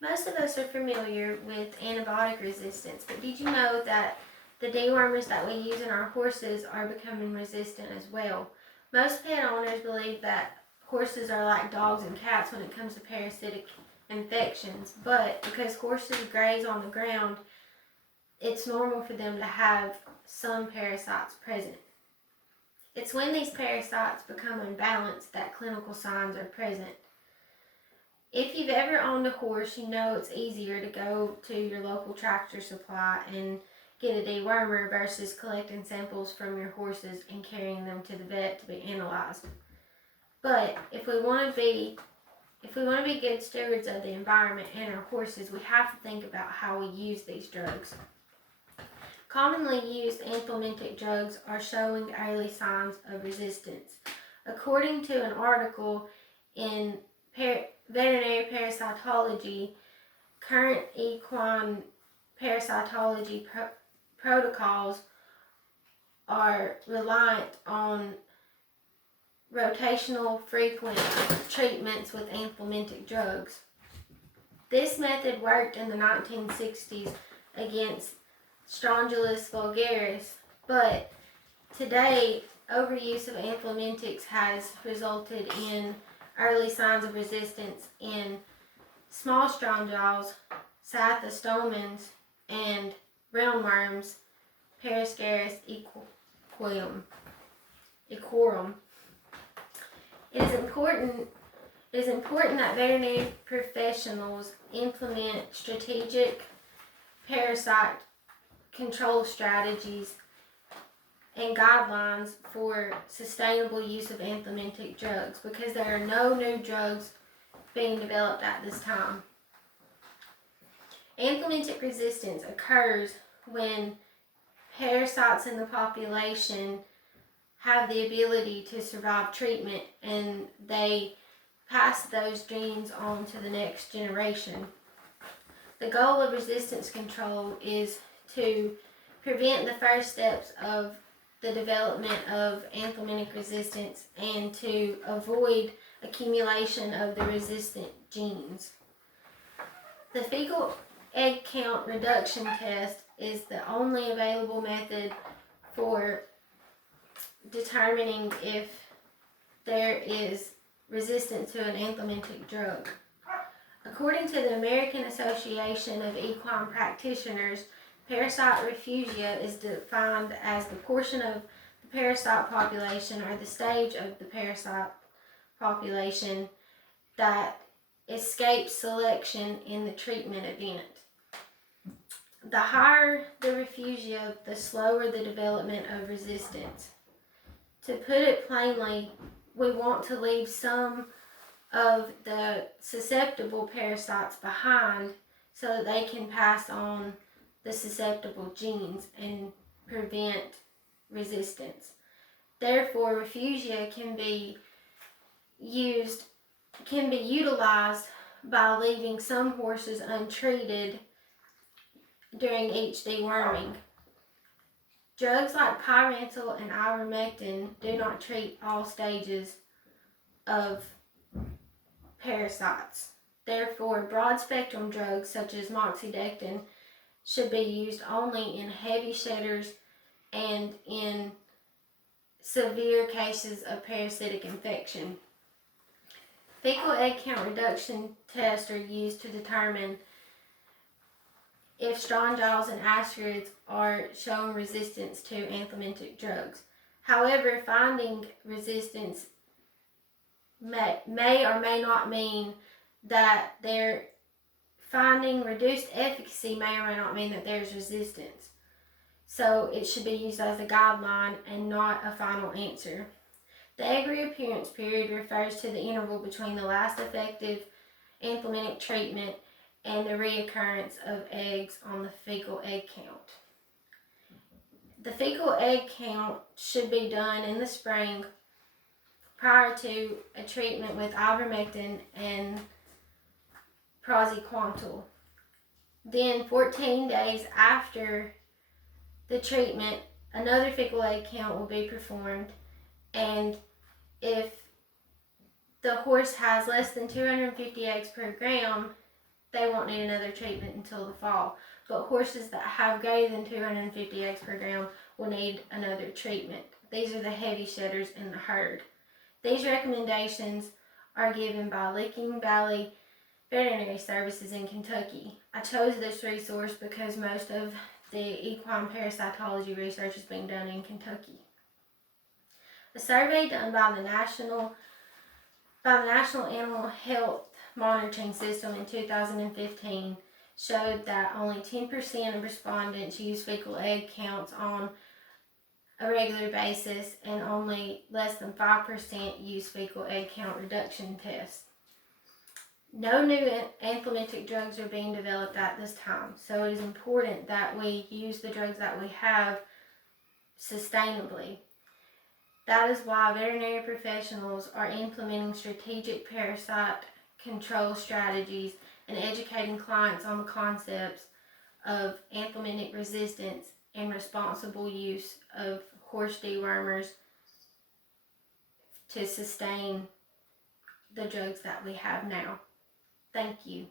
Most of us are familiar with antibiotic resistance, but did you know that the dewormers that we use in our horses are becoming resistant as well? Most pet owners believe that horses are like dogs and cats when it comes to parasitic infections, but because horses graze on the ground, it's normal for them to have some parasites present. It's when these parasites become unbalanced that clinical signs are present. If you've ever owned a horse, you know it's easier to go to your local tractor supply and get a dewormer versus collecting samples from your horses and carrying them to the vet to be analyzed. But if we want to be good stewards of the environment and our horses, we have to think about how we use these drugs. Commonly used anthelmintic drugs are showing early signs of resistance. According to an article in Veterinary Parasitology, current equine parasitology protocols are reliant on rotational frequent treatments with anthelmintic drugs. This method worked in the 1960s against Strongylus vulgaris, but today overuse of anthelmintics has resulted in early signs of resistance in small strongyles, Sathostomans, and roundworms, Parascaris equorum. It is important that veterinary professionals implement strategic parasite control strategies and guidelines for sustainable use of anthelmintic drugs because there are no new drugs being developed at this time. Anthelmintic resistance occurs when parasites in the population have the ability to survive treatment and they pass those genes on to the next generation. The goal of resistance control is to prevent the first steps of the development of anthelmintic resistance and to avoid accumulation of the resistant genes. The fecal egg count reduction test is the only available method for determining if there is resistance to an anthelmintic drug. According to the American Association of Equine Practitioners, parasite refugia is defined as the portion of the parasite population or the stage of the parasite population that escapes selection in the treatment event. The higher the refugia, the slower the development of resistance. To put it plainly, we want to leave some of the susceptible parasites behind so that they can pass on the susceptible genes and prevent resistance. Therefore, refugia can be utilized by leaving some horses untreated during each deworming. Drugs like pyrantel and ivermectin do not treat all stages of parasites. Therefore, broad-spectrum drugs such as moxidectin should be used only in heavy shedders and in severe cases of parasitic infection. Fecal egg count reduction tests are used to determine if strongyles and ascarids are showing resistance to anthelmintic drugs. However, finding resistance may or may not mean that they're finding reduced efficacy may or may not mean that there's resistance. So it should be used as a guideline and not a final answer. The egg reappearance period refers to the interval between the last effective anthelmintic treatment and the reoccurrence of eggs on the fecal egg count. The fecal egg count should be done in the spring prior to a treatment with ivermectin and praziquantel. Then 14 days after the treatment, another fecal egg count will be performed, and if the horse has less than 250 eggs per gram, they won't need another treatment until the fall. But horses that have greater than 250 eggs per gram will need another treatment. These are the heavy shedders in the herd. These recommendations are given by Licking Valley Veterinary Services in Kentucky. I chose this resource because most of the equine parasitology research is being done in Kentucky. A survey done by the National Animal Health Monitoring System in 2015 showed that only 10% of respondents use fecal egg counts on a regular basis, and only less than 5% use fecal egg count reduction tests. No new anthelmintic drugs are being developed at this time, so it is important that we use the drugs that we have sustainably. That is why veterinary professionals are implementing strategic parasite control strategies and educating clients on the concepts of anthelmintic resistance and responsible use of horse dewormers to sustain the drugs that we have now. Thank you.